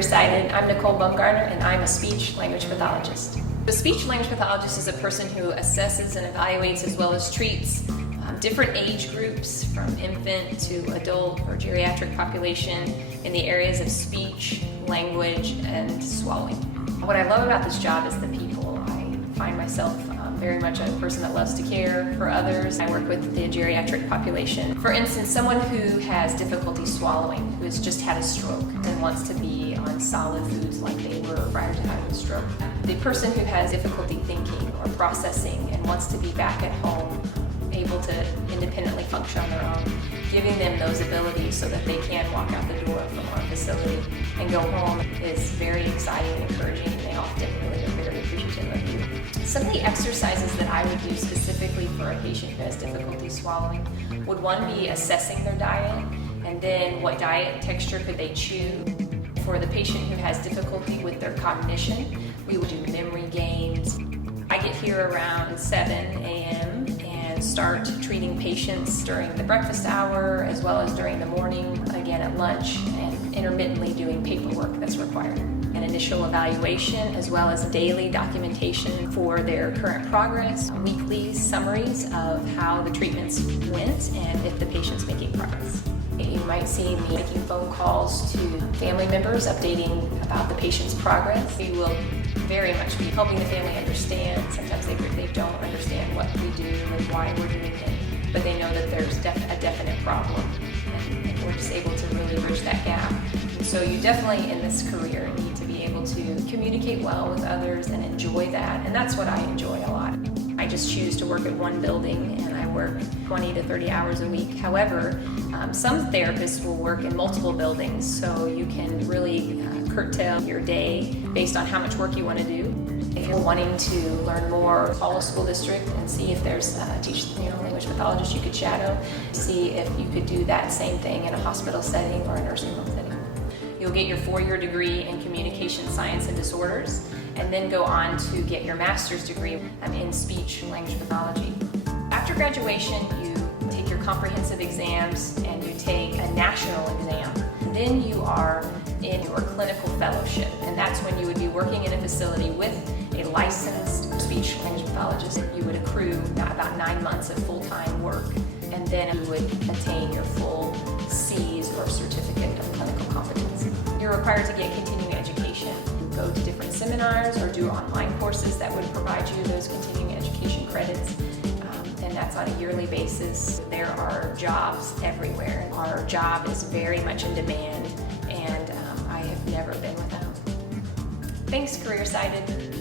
Career-Sighted. I'm Nicole Bumgarner and I'm a speech language pathologist. The speech language pathologist is a person who assesses and evaluates as well as treats different age groups from infant to adult or geriatric population in the areas of speech, language, and swallowing. What I love about this job is the people. I find myself very much a person that loves to care for others. I work with the geriatric population. For instance, someone who has difficulty swallowing, who has just had a stroke and wants to be on solid foods like they were prior to having a stroke. The person who has difficulty thinking or processing and wants to be back at home, able to independently function on their own, giving them those abilities so that they can walk out the door from our facility and go home is very exciting and encouraging, and they often really are very appreciative of you. Some of the exercises that I would do specifically for a patient who has difficulty swallowing would, one, be assessing their diet, and then what diet and texture could they chew. For the patient who has difficulty with their cognition, we would do memory games. I get here around 7 a.m. and start treating patients during the breakfast hour as well as during the morning, again at lunch, and intermittently doing paperwork that's required. An initial evaluation as well as daily documentation for their current progress, weekly summaries of how the treatments went and if the patient's making progress. You might see me making phone calls to family members, updating about the patient's progress. We will very much be helping the family understand. Sometimes they don't understand what we do and why we're doing it, but they know that there's a definite problem, and we're just able to really bridge that gap. So you definitely in this career need to be able to communicate well with others and enjoy that, and that's what I enjoy a lot. I just choose to work at one building and I work 20 to 30 hours a week. However, some therapists will work in multiple buildings, so you can really curtail your day based on how much work you want to do. If you're wanting to learn more, call a school district and see if there's a language pathologist you could shadow. See if you could do that same thing in a hospital setting or a nursing home setting. You'll get your 4-year degree in communication science and disorders, and then go on to get your master's degree in speech language pathology. After graduation, you take your comprehensive exams and you take a national exam. And then you are in your clinical fellowship, and that's when you would be working in a facility with a licensed speech language pathologist. You would accrue about 9 months of full-time work, and then you would attain your full C's or certificate of clinical competence. You're required to get continuing education. Go to different seminars or do online courses that would provide you those continuing education credits, and that's on a yearly basis. There are jobs everywhere. Our job is very much in demand, and I have never been without. Thanks, Career-Sighted.